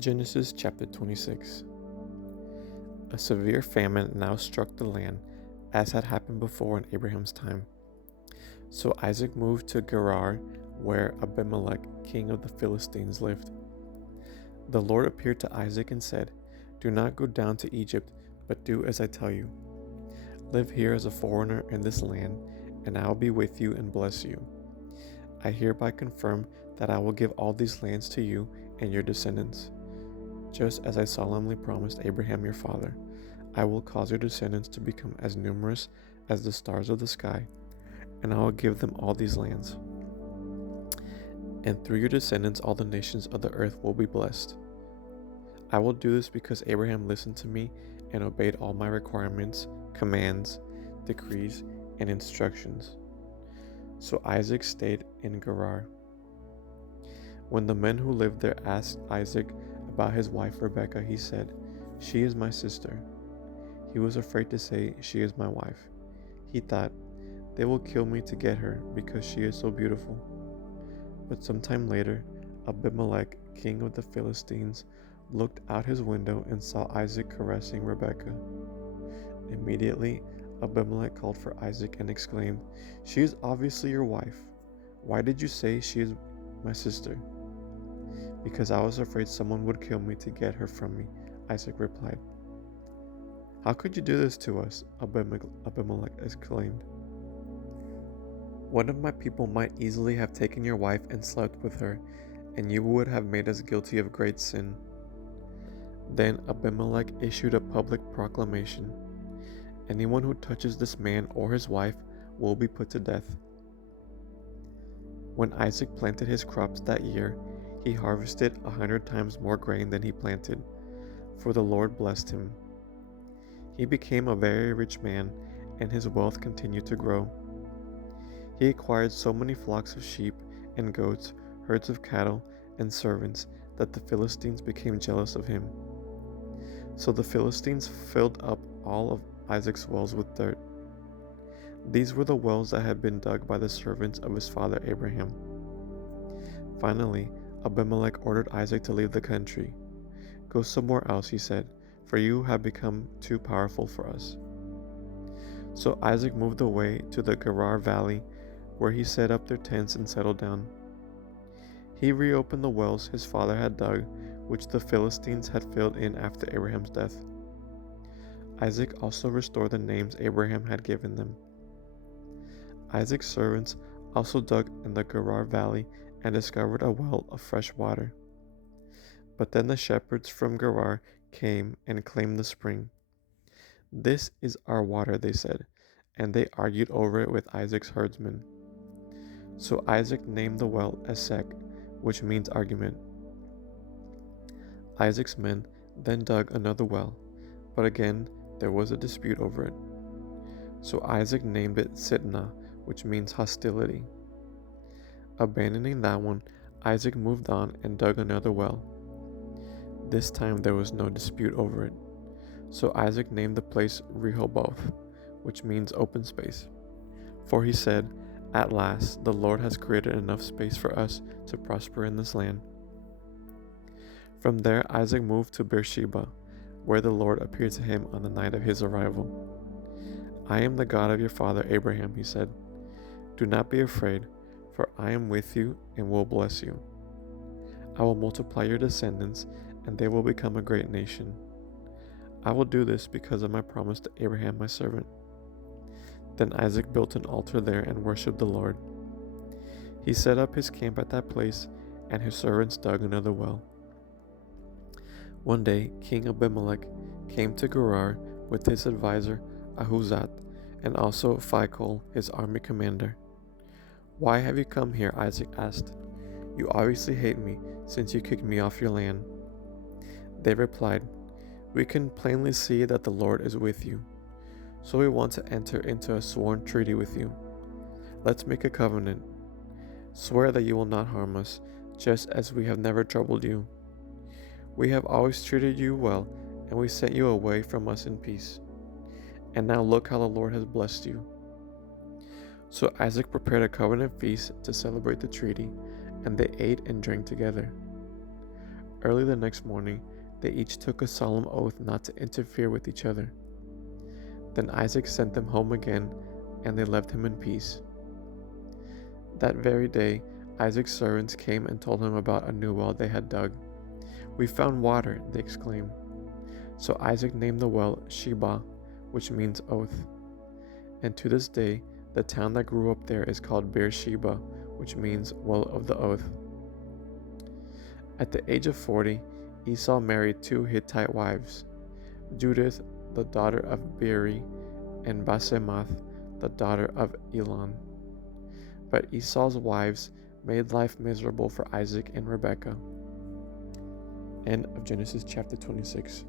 Genesis chapter 26. A severe famine now struck the land, as had happened before in Abraham's time. So Isaac moved to Gerar, where Abimelech, king of the Philistines, lived. The Lord appeared to Isaac and said, "Do not go down to Egypt, but do as I tell you. Live here as a foreigner in this land, and I will be with you and bless you. I hereby confirm that I will give all these lands to you and your descendants. Just as I solemnly promised Abraham your father, I will cause your descendants to become as numerous as the stars of the sky, and I will give them all these lands. And through your descendants all the nations of the earth will be blessed. I will do this because Abraham listened to me and obeyed all my requirements, commands, decrees, and instructions." So Isaac stayed in Gerar. When the men who lived there asked Isaac about his wife Rebekah, he said, "She is my sister." He was afraid to say, "She is my wife." He thought, "They will kill me to get her because she is so beautiful." But sometime later, Abimelech, king of the Philistines, looked out his window and saw Isaac caressing Rebekah. Immediately, Abimelech called for Isaac and exclaimed, "She is obviously your wife. Why did you say she is my sister?" "Because I was afraid someone would kill me to get her from me," Isaac replied. "How could you do this to us?" Abimelech exclaimed. "One of my people might easily have taken your wife and slept with her, and you would have made us guilty of great sin." Then Abimelech issued a public proclamation: "Anyone who touches this man or his wife will be put to death." When Isaac planted his crops that year, he harvested 100 times more grain than he planted, for the Lord blessed him. He became a very rich man, and his wealth continued to grow. He acquired so many flocks of sheep and goats, herds of cattle, and servants that the Philistines became jealous of him. So the Philistines filled up all of Isaac's wells with dirt. These were the wells that had been dug by the servants of his father Abraham. Finally, Abimelech ordered Isaac to leave the country. "Go somewhere else," he said, "for you have become too powerful for us." So Isaac moved away to the Gerar valley, where he set up their tents and settled down. He reopened the wells his father had dug, which the Philistines had filled in after Abraham's death. Isaac also restored the names Abraham had given them. Isaac's servants also dug in the Gerar valley and discovered a well of fresh water. But then the shepherds from Gerar came and claimed the spring. "This is our water," they said, and they argued over it with Isaac's herdsmen. So Isaac named the well Esek, which means argument. Isaac's men then dug another well, but again there was a dispute over it. So Isaac named it Sitnah, which means hostility. Abandoning that one, Isaac moved on and dug another well. This time there was no dispute over it. So Isaac named the place Rehoboth, which means open space. For he said, "At last the Lord has created enough space for us to prosper in this land." From there Isaac moved to Beersheba, where the Lord appeared to him on the night of his arrival. "I am the God of your father Abraham," he said. "Do not be afraid, for I am with you and will bless you. I will multiply your descendants, and they will become a great nation. I will do this because of my promise to Abraham my servant." Then Isaac built an altar there and worshipped the Lord. He set up his camp at that place, and his servants dug another well. One day, King Abimelech came to Gerar with his advisor Ahuzat and also Phicol, his army commander. "Why have you come here?" Isaac asked. "You obviously hate me, since you kicked me off your land." They replied, "We can plainly see that the Lord is with you, so we want to enter into a sworn treaty with you. Let's make a covenant. Swear that you will not harm us, just as we have never troubled you. We have always treated you well, and we sent you away from us in peace. And now look how the Lord has blessed you." So Isaac prepared a covenant feast to celebrate the treaty, and they ate and drank together. Early the next morning, they each took a solemn oath not to interfere with each other. Then Isaac sent them home again, and they left him in peace. That very day, Isaac's servants came and told him about a new well they had dug. "We found water," they exclaimed. So Isaac named the well Sheba, which means oath. And to this day, the town that grew up there is called Beersheba, which means well of the oath. At the age of 40, Esau married 2 Hittite wives, Judith, the daughter of Beeri, and Basemath, the daughter of Elon. But Esau's wives made life miserable for Isaac and Rebekah. End of Genesis chapter 26.